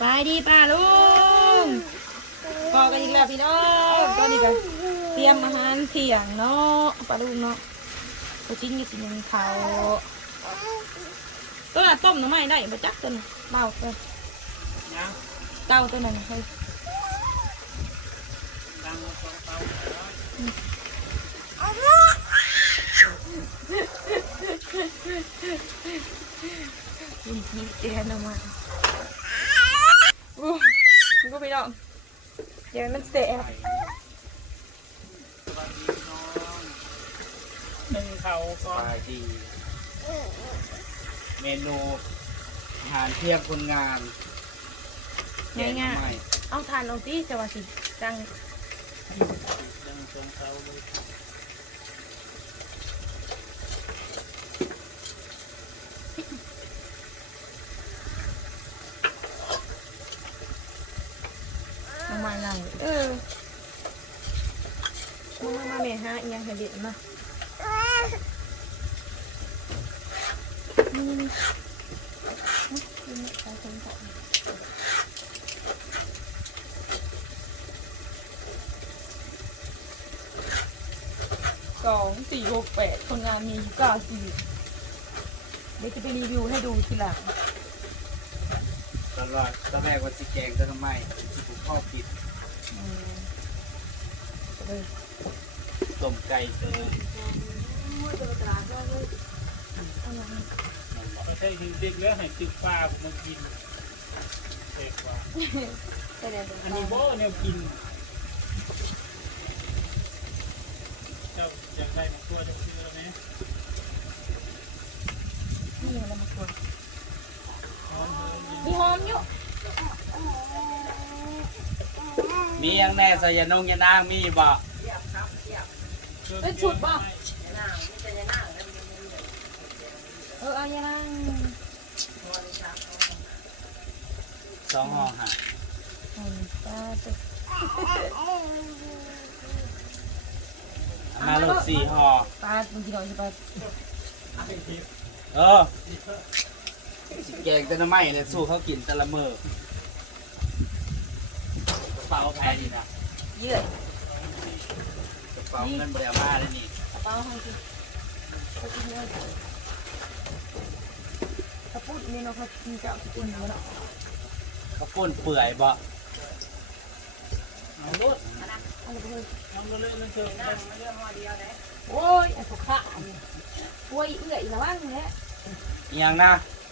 บายดีป้าลุงพอกันอีกแล้วพี่น้องตอนนี้ก็เตรียมอาหารเที่ยงเนาะป้าลุงเนาะกูชิ้นก็สิยังเขาตัวน่ะต้มหน่อไม้ได้บ่จักตัวน่ะเบาตัวยังเก่าตัวนั้นน่ะเฮ้ยดังมาสองเตากินกินแกงหน่อไม้อู้มันก็พี่น้ องเดี๋ยวมันเสียสวัสดีน้องหนึ่งเขาสก่อนบายดี เมนูอาหารเที่ยงคนงานง่ายง่ายไม่ๆเอาทานลงที่จะว่าสิจังดังสองเตาเลยาหลังเออมามามาแม่ฮะอีหยังให้เด็ดมานี่นี่นี่นี่นี่ใส่ถุงใส่สองสี่หกแปดคนงานมีอยู่เก้าสี่เดี๋ยวจะไปรีวิวให้ดูทีหลัง ตลอดตอนแรกว่าสิแกงจะทำไมสิบุกข้อผิดอืมเออ ต้มไก่เจอเอามาก็ใช่คือเด็กแล้วให้ตึกปลาผมมากินเด็กว่าอันนี้บ่แนวกิน เจ้าอยากได้มาตัวจะซื้อแล้วไหมนี่เรามากดหอมเลยมีหอมอยู่ มียังแน่ใส่ยานงยานางมีบ่เป็นชุดป่ะเออเอาอย่านั่งสองห่อหาอืมปลาตึกเอามาโหลดสี่ห่อปลาบางทีเราจะไปเออสิแกงจะทำไมเลยสู้เขากินแต่ละมือกระ เป๋าแพงดีนะเยื่อยกระเป๋าเงินบริอามาเลยนี่กระเป๋าให้สิเอากินเยอะกระปุกนี่เนาะเขากินเจ้าสกุลเนาะข้าวปุ้นเปื่อยบ่เอารถเอาไปเลยทำมาเลยมันเถิดนั่งมาเรื่องห่อเดียวนะโอ้ยไอ้พวกข้านี่ป่วยเอื่อยระวังแหละอิหยังนะ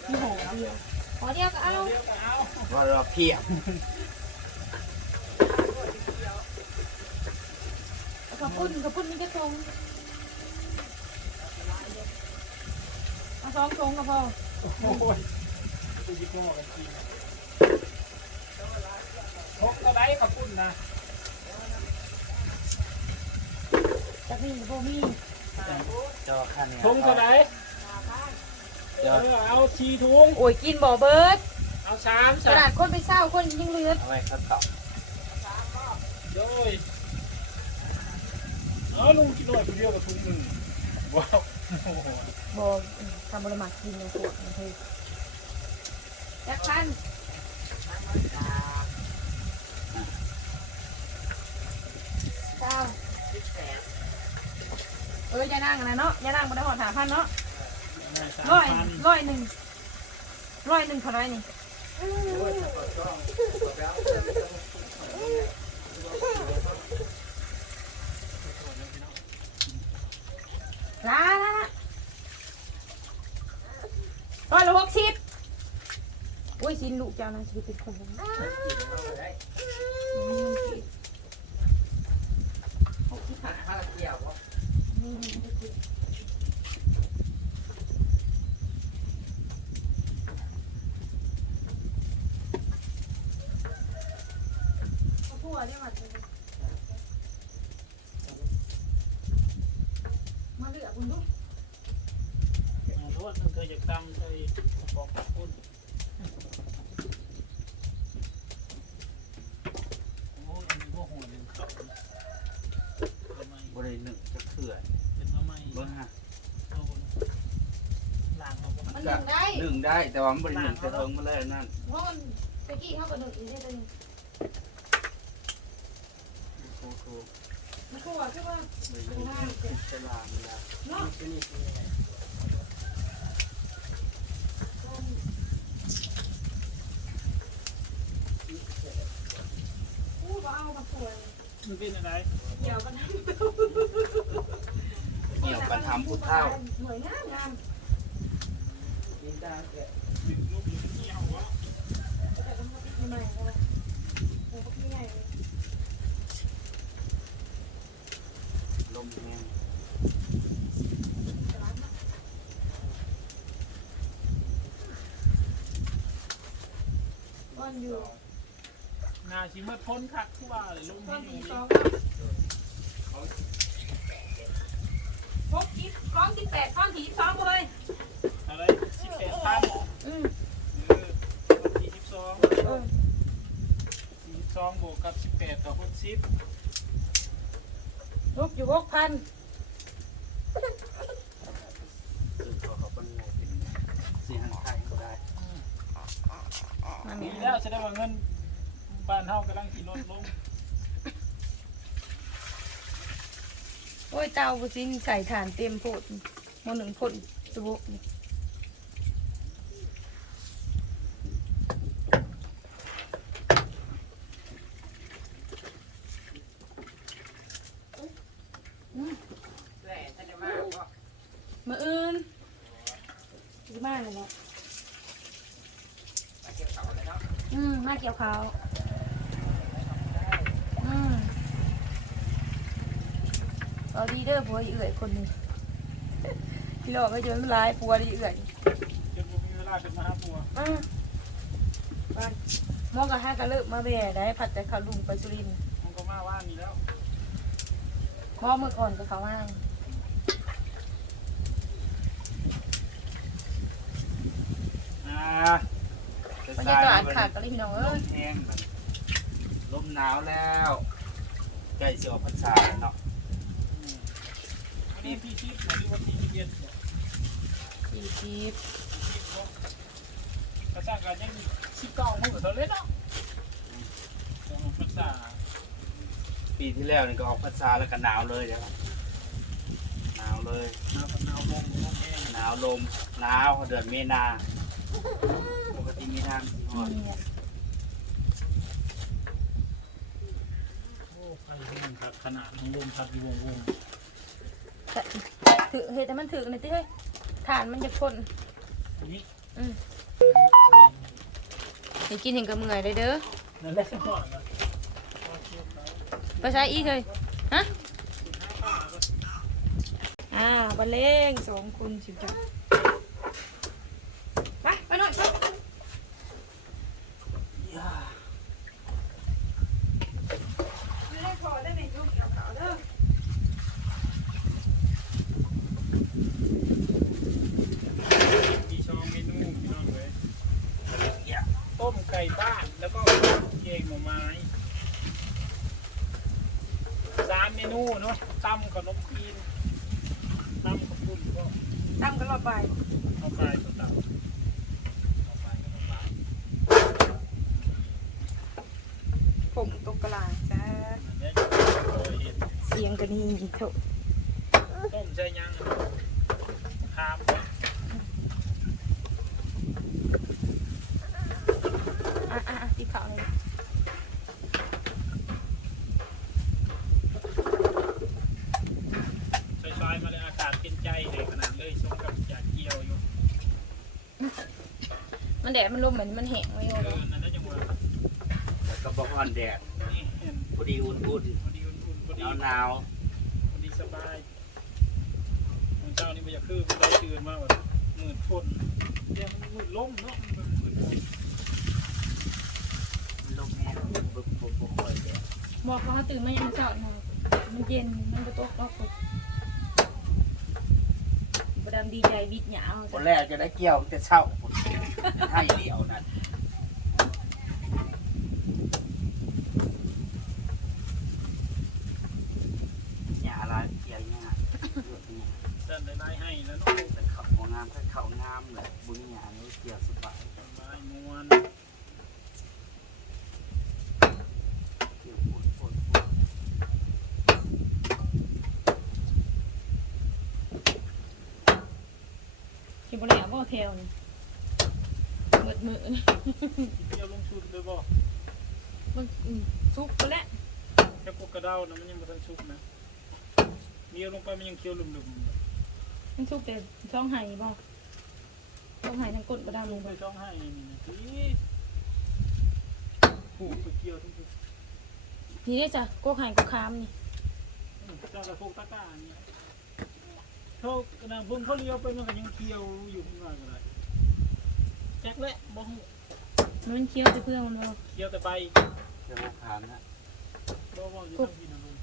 มีหอเดียวหอเดียวก็เอาเดี๋ยวก็เอาว่าเราเพียบ กระปุ้นกระปุ้นนี่ก็ทงเอาสองทงก็พอโอ้ยกูจะพ่อกันกินทงก็ได้ขอบคุณนะจะมีบ่มีจอขั้นเนี่ยทงก็ได้เดี๋ยวเออเอาชีทุงโอ้ยกินบ่เบิดเอาสามขสานาดคนไปเศร้าคนยังเหลือเอาไว้เขาตอบโดย เอาลุงกินหน่อยคนเดียวกับทุงหนึ่งว้าวโอ้โหบ่ทำบริมากินเนี่ยโคตรมันเท่จักพันเจ้าเอออย่านั่งนะเนาะอย่านั่งบนได้หอดหาพันเนาะร้อยร้อยหนึ่งร้อยหนึ่งเท่าไรนี่ลาลาลาร้อยละหกสิบ โอ้ยสินลูกเจ้านะสิเป็นคนนั้นหกสิบห้านี่หกสิบผัวเรียกมาเลยมาเลือกคุณดูขอโทษเธออยากตำใส่กระป๋องขอบคุณโอ้ยอันนี้พวกหัวหนึ่งเขาทำไม บริหนึ่งจะเขื่อนเป็นทำไมเบิ้งฮะเอาล้างเอาบ่มันหนึ่งได้หนึ่งได้แต่ว่ามันบริหนึ่งจะเทิงมาเลยนั่นเพราะมันเป็นกี้เขาก็หนึ่งอีกได้ตัวนึงโอ้โหมันก็ว่าคือว่าเลยยิ่งฉลาดเลยนะเนาะที่นี่ที่นี่อู้บ่เอามาป่วย มันเป็นอะไรเดี๋ยวกันนะเกี่ยวกันทำพุทธเท่าหน่วยงามงามนี่ได้แค่ดึงลูกดึงเงี้ยววะแต่ต้องมาปิดใหม่ๆนะโอ้พวกนี้ใหญ่เลยลมแห้งก้อนอยู่นาชิเมื่อพ้นคักที่ว่าเลยลงก้อให้นดูสีดิสองพกจิ๊บก้อนสิบแปดก้อนสีสองเลยอะไรสิบแปดพันอืมเออวันที่สิบสองเออสิบสองบวกกับสิบแปดต่อหกสิบลูกอยู่หกพันซึ่งเขาเขาเป็นไงเป็นสีหันไทยก็ได้มาดีแม่แล้วแสดงว่าเงิน บ้านเฮากำลังกินลดลงโอ้ยเตาบุซินใส่ฐานเต็มโพดมหนึ่งพ่นตุบุนี่มืออื่นดีมากเลยเนาะอืมมาเกี่ยวเขาวอืม เอาดีเด้อผัวอีเอื่อยคนหนึงพี่หลอกไม่จนมันร้ายผัวดีเอื่อยจนบ่มีเวลาเป็นมาหาปัวอืมไปหมองกับห้ากะเลิกมาแบ่ได้ผัดแต่ข้าวลุงไปสุรินทร์มันก็มาว่านี่แล้วหมอเมื่อก่อนก็เขาว่างอ่าบรรยากาศขาดก็เลยพี่น้องลเอ้ย มแห้งแบบลมหนาวแล้วใกล้สิออกพรรษาแล้วเนาะ วันนี้พี่ชิปวันนี้วันที่ยี่สิบเอ็ดเนี่ยสี่สิบชิปเนาระสร้างกันยังสิบเก้ามื้อเท่าเลยเนาะสองพรรษาปีที่แล้วนี่ก็ออกพรรษาแล้วก็หนาวเลยเดี๋ยวครับหนาวเลย หนาวกับหนาวลงลมแห้งหนาวลมหนาวเดือนเมนาปกติมีทางที่ฮอดนี่อะโอ้ไปเห็นครับขนาดของลมพัดอยู่วงวง ถือเฮ้ยแต่มันถือในอยที่เฮ้ยฐานมันจะพ่นนี่อืมอย่ากินเห็นกับเมื่อยเลยเด้อนั่นแหละสมองนะไปใช้อีกเลยฮะ อ่าบันเลงสองคุณสิบจ้ะไปไปหน่อยไป ย่า ไม่ได้พอได้ไหมยุ่งเกี่ยวกับเด้อ มีช่องเมนูพี่น้องเลย ย่า ต้มไก่บ้านแล้วก็เกงหน่อไม้สามเมนูเนาะตำข นมจีนตำขาวปุ้นก็ตั้มกันรอไปเอาไปตัวตำเอาไปก็เอาไปผมตกกระลาจ้าอันนี้จะเคยเห็นเสียงกันนี่เถอะต้มใช่ยังคามอะอะอะตีขาวเลย ซอยๆ มาเลยอากาศเป็นใจเลยขนาดเลยชมกับจากเกี่ยวอยู่มันแดดมันลมเหมือนมันแห้งไว้เอเลยอนั่นน่าจะว่าแล้วก็บอกอ่อนแดดนี่เห็นพอดีอุ่นพอดีอุ่นๆพอๆหดี นาวหนาวพอดีสบายของเจ้านี่มันจะคือมันได้ตื่นมาแบบหมื่นฝนเดี๋ยวมันหมื่นลมเนาะมันแบบหมื่นฝนๆลมแห้งบุบบุบบุบค่อยแดดหมอกเขาตื่นมาอย่างเช้านะมันเย็นมันก็ตกรอบฝนบ ดีใจวิทย์หยาวคนแรกจะได้เกี่ยวจะเช่าให้เดียวนั่นหญ้าลายเกี่ยวหญ้าเลือกหญ้า เส้นไล่ให้แล้วเนาะ แต่เขาบ่งามถ้าเขางามเลยบุญหญ้านี่เกี่ยวสบาย สบายมวน แถวนี่เบิดมือนี่เที่ยวลงชุดเลยบ่มันอืมซุกไปแล้วแค่พวกกระเด้านะมันยังบ่ทันชุบนะเมียลงไปมันยังเคี้ยวลุ่มมันซุกแต่ช่องไห้บ่ช่องไห้ทั้งก้นกระดามๆลลงงไปไปช่องให้นี่นะที่ผูกไปเกี่ยวทุกทีนี่ได้จ้ะกกไห้กกคามนี่เจ้ากระโปงตะกร้าเนี่ย เขากระดาษเบิ่งเขาเลี้ยวไปมันก็ยังเคี้ยวอยู่ข้างหน้าก็ได้แจ็คแหละบ่ฮู้มันเคี้ยวแต่เพื่อนมันบ่เคี้ยวแต่ใบเดี๋ยวพวกขามนะบ่บ่อยู่ทางที่นั่นลุง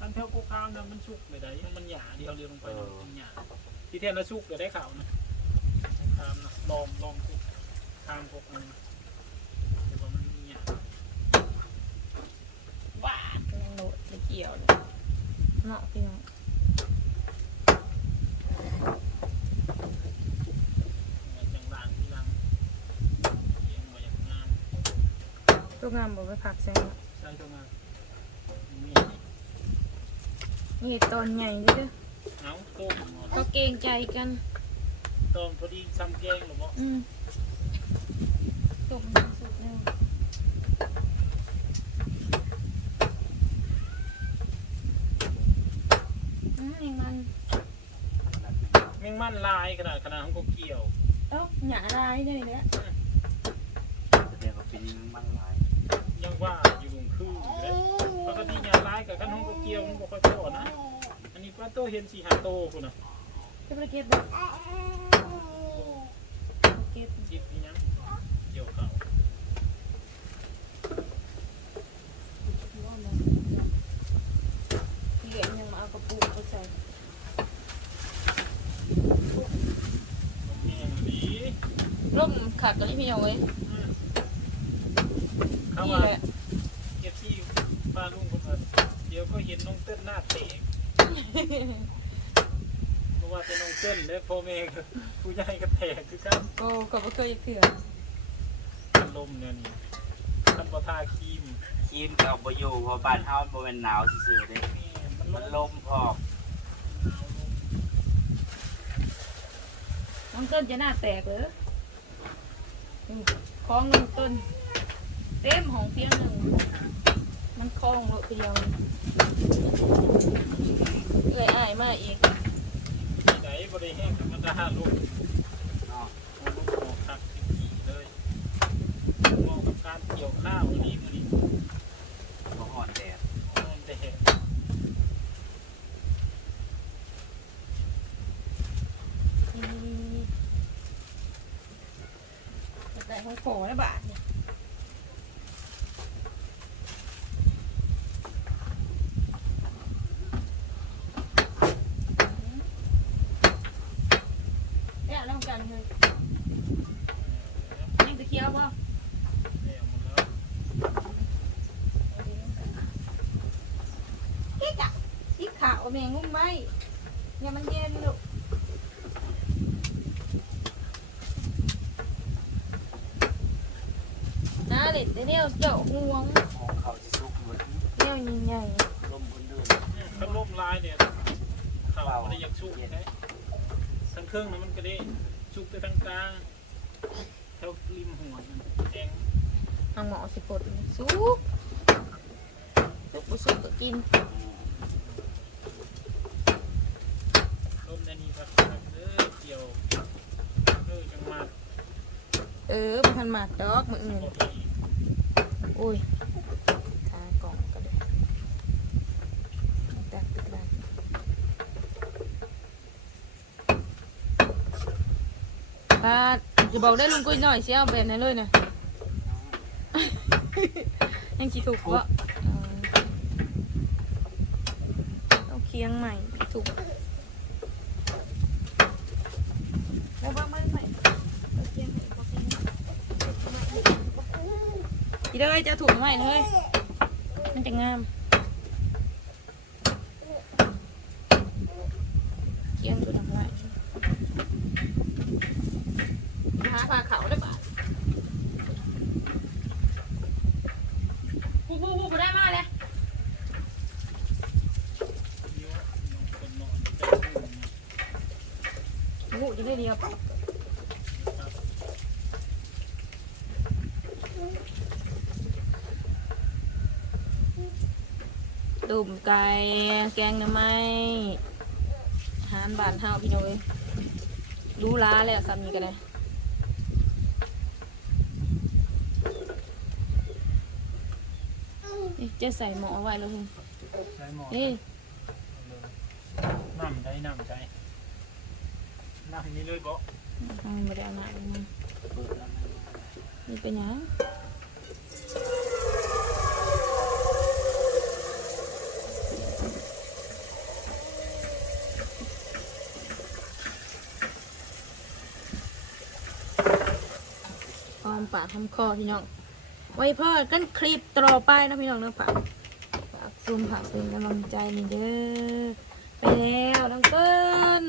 อันแถวโกคามน่ะมันสุกไปได้มันหยาเดียวเรียวลงไปน่ะมันหยาที่แท้น่ะสุกเดี๋ยวได้ข่าวนะคามนะลองลองสุกคามพวกมันแต่ว่ามันหยาว้าดยังโดดไปเกี่ยวเลยเนาะพี่น้อง มันจังล่างที่ล่างเลี้ยงมาอย่างงาม ตัวงามบ่ไปผักแซงใช่ตัวงามมีนี่ตอนใหญ่เด้วยเด้อเอาต้มหมดเขาเกรงใจกันต้มพอดีซ้ำแกงหรือเปล่าอืมต้มสุดเร็วอืมยังมันแมงมันลายขนาดขนาดของก็เกี่ยวเอ้าหยาลายได้เลยแสดงว่าเป็นมั่งหลาย ยังว่าอยู่ลุงคืออยู่เลยปกติหยาลายกับขนมก็เกี่ยวมันบ่ค่อยพอนะ อันนี้ป้าโตเห็นสี่หาโตคุณน่ะจะไปเก็บบ่เก็บจิบนี่ยังเกี่ยวเขาเหรียญยังมาเอากระปุกไปใส่แม่งดีร่มขาดกันนี่พี่น้องเอ้ย อืมเขานี่ว่าแหละเก็บที่ป้าลุงคนว่าเดี๋ยวก็เห็นน้องเต้นหน้าเตะเพราะว่าเป็นน้องเต้นและพ่อแม่ก็ผู้ใหญ่ก็แตกคือกันโอ้ก็บ่เคยเถื่ออารมณ์เนี่ยนี่ทำปทาครีมครีมก็เอาไปอยู่เพราะบ้านเฮาบ่แม่นหนาวซื่อๆเด้นี่มันมันลลมมพอกน้องต้นจะหน้าแตกเหรออืมคล้องน้องต้น เต็มของเพียงหนึ่งมันคล้องโลกเดียวเอ้ยอายมากอีกที่ไหนบริแห้งธรรมดาลูกเนาะเอาลูกหมอกคักสีเลยเหมาะกับการเกี่ยวข้าวอันนี้มันนี่บ่อ่อนแดดอ่อนแดดแต่ของโขนะบาทนี่เนี่ยลองกันเลยยังจะเคี้ยวป่ะ แล้วหมดแล้ว กิ๊กอะสีขาว แมงงุ้มไหมเนี่ยมันเย็นลูกน้าเด็ดเดี่ยวเจาะห่วงของเขาสิสุกหมดเดี่ยวใหญ่ลมอื่นถ้าล่มลายเนี่ยข้าวมันได้อยากชุกใช่ทั้งเครื่องนั้นมันก็ได้ชุกไปทั้งกลางแถวริมหัวมันแดงๆทางหมอสิปลดนี่สุกสุกบุสุกก็กิน ล่มในนี้ครับเออเกี่ยวเออจังมา เออมันทันหมากดอกมืออื่นกดอีกอุ้ยทากล่องก็เลยตักตักป้าจะบอกได้ลุงกุ้ยหน่อยสิเอาแบบนั้นเลยนะยังคิดถูกวะเออเอาเคียงใหม่ถูกแล้วว่าไม่ใหม่เอาเคียงใหม่เอาเคียงใหม่ อีเด้อจะถูกใหม่เลย มันจะงามเคียงตัวทำไมหาปลาเขาได้ปะผู้ผู้ผู้ได้มาเลย เดี๋ยวน้องคนนอนจะ งูจะได้เดียวปะ ตุ่มไก่ แกงหน้ำไม้อาหารบ้านเฮาพี่น้องเอ้ยรู้ล้าแล้วซ้ำนี้กันเลยนี่จะใส่หมอไว้แล้วคุณใช้หมอนี่น้ำใจน้ำใจน้ำนี้เลยบ่เอาไม่ได้เอาหน้าลงมาเปิดแล้วนะนี่เป็นหยังากทำคอพี่น้อง ไว้เพิ่มกันคลิปต่อไปนะพี่น้องเนื้อผักผักซุ่มผักเป็นกำลังใจนี่เด้อไปแล้วน้องเติ้ล